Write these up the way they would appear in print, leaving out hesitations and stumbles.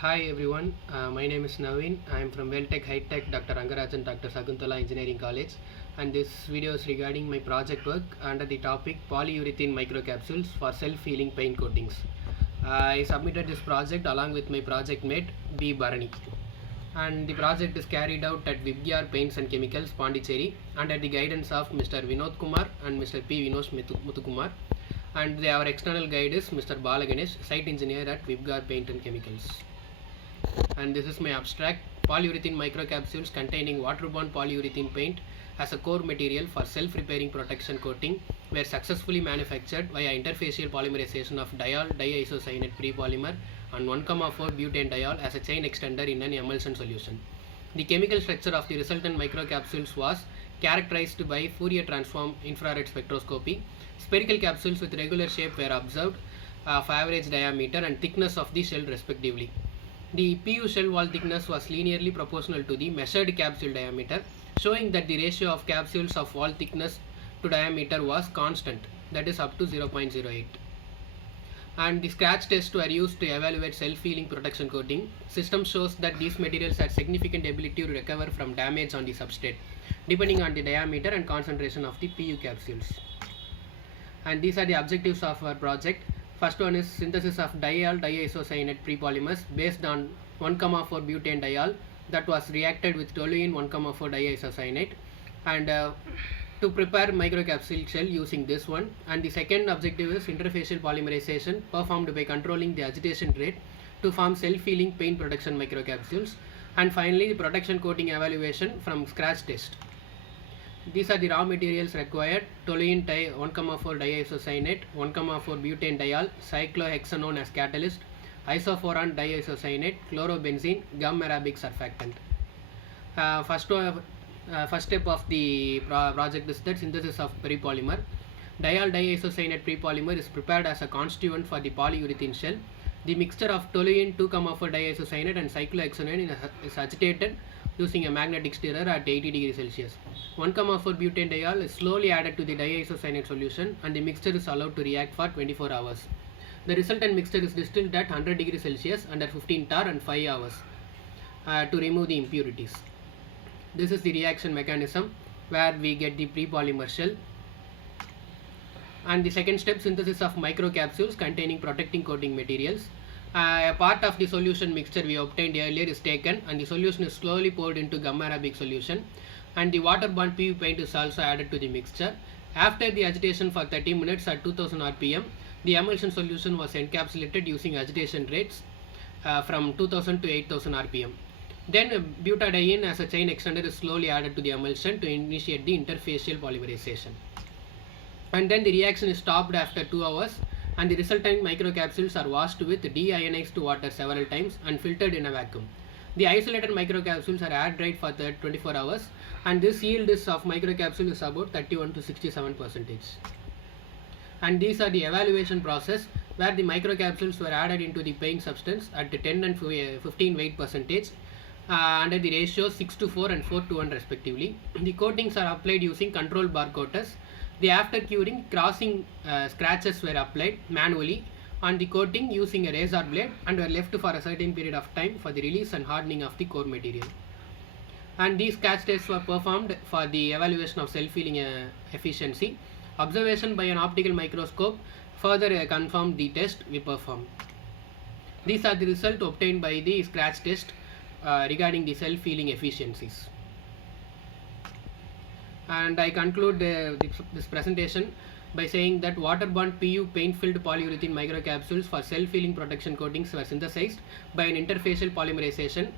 Hi everyone, my name is Naveen. I am from Welltech High Tech Dr. Rangarajan Dr. Sakuntala Engineering College, and this video is regarding my project work under the topic polyurethane microcapsules for self-healing paint coatings. I submitted this project along with my project mate B. Bharani, and the project is carried out at Vibgyar Paints and Chemicals, Pondicherry, under the guidance of Mr. Vinod Kumar and Mr. P. Vinosh Muthukumar, and our external guide is Mr. Balaganesh, site engineer at Vibgyar Paint and Chemicals. And this is my abstract. Polyurethane microcapsules containing waterborne polyurethane paint as a core material for self-repairing protection coating were successfully manufactured via interfacial polymerization of diol diisocyanate prepolymer and 1,4-butanediol as a chain extender in an emulsion solution. The chemical structure of the resultant microcapsules was characterized by Fourier transform infrared spectroscopy. Spherical capsules with regular shape were observed of average diameter and thickness of the shell respectively. The PU shell wall thickness was linearly proportional to the measured capsule diameter, showing that the ratio of capsules of wall thickness to diameter was constant, that is up to 0.08. And the scratch tests were used to evaluate self-healing protection coating. System shows that these materials had significant ability to recover from damage on the substrate, depending on the diameter and concentration of the PU capsules. And these are the objectives of our project. First one is synthesis of diol diisocyanate prepolymers based on 1,4-butanediol that was reacted with toluene 1,4 diisocyanate, and to prepare microcapsule shell using this one. And the second objective is interfacial polymerization performed by controlling the agitation rate to form self-healing paint protection microcapsules. And finally, the protection coating evaluation from scratch test. These are the raw materials required: toluene 1,4 diisocyanate, 1,4-butanediol, cyclohexanone as catalyst, isophorone diisocyanate, chlorobenzene, gum arabic surfactant. First step of the project is that synthesis of prepolymer. Diol diisocyanate prepolymer is prepared as a constituent for the polyurethane shell. The mixture of toluene 2,4 diisocyanate and cyclohexanone is agitated using a magnetic stirrer at 80 degrees Celsius. 1,4-butanediol is slowly added to the diisocyanate solution, and the mixture is allowed to react for 24 hours. The resultant mixture is distilled at 100 degrees Celsius under 15 tar and 5 hours to remove the impurities. This is the reaction mechanism where we get the prepolymer shell. And the second step, synthesis of microcapsules containing protecting coating materials. A part of the solution mixture we obtained earlier is taken, and the solution is slowly poured into gum arabic solution, and the waterborne PU paint is also added to the mixture. After the agitation for 30 minutes at 2000 rpm, the emulsion solution was encapsulated using agitation rates from 2000 to 8000 rpm. Then butadiene as a chain extender is slowly added to the emulsion to initiate the interfacial polymerization. And then the reaction is stopped after 2 hours, and the resultant microcapsules are washed with deionized water several times and filtered in a vacuum. The isolated microcapsules are air dried for 24 hours, and this yield of microcapsule is about 31 to 67%. And these are the evaluation process where the microcapsules were added into the paint substance at 10 and 15 weight percentage under the ratio 6:4 and 4:1 respectively. The coatings are applied using control bar coaters. The after curing crossing scratches were applied manually on the coating using a razor blade and were left for a certain period of time for the release and hardening of the core material. And these scratch tests were performed for the evaluation of self-healing efficiency. Observation by an optical microscope further confirmed the test we performed. These are the results obtained by the scratch test regarding the self-healing efficiencies. And I conclude this presentation by saying that waterborne PU paint-filled polyurethane microcapsules for self-healing protection coatings were synthesized by an interfacial polymerization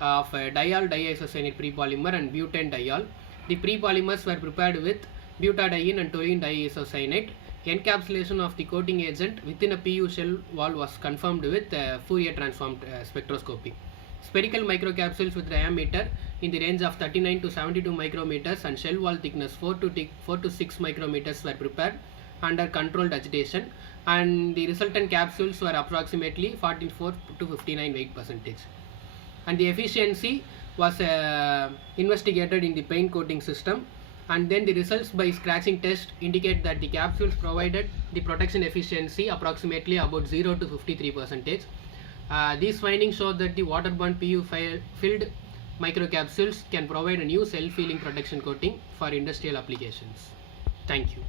of diol diisocyanate prepolymer and butanediol. The prepolymers were prepared with butadiene and toluene diisocyanate. Encapsulation of the coating agent within a PU shell wall was confirmed with Fourier transform spectroscopy. Spherical microcapsules with diameter in the range of 39 to 72 micrometers and shell wall thickness 4 to 6 micrometers were prepared under controlled agitation, and the resultant capsules were approximately 44 to 59 weight percentage. And the efficiency was investigated in the paint coating system, and then the results by scratching test indicate that the capsules provided the protection efficiency approximately about 0 to 53%. These findings show that the water-borne PU-filled microcapsules can provide a new self-healing protection coating for industrial applications. Thank you.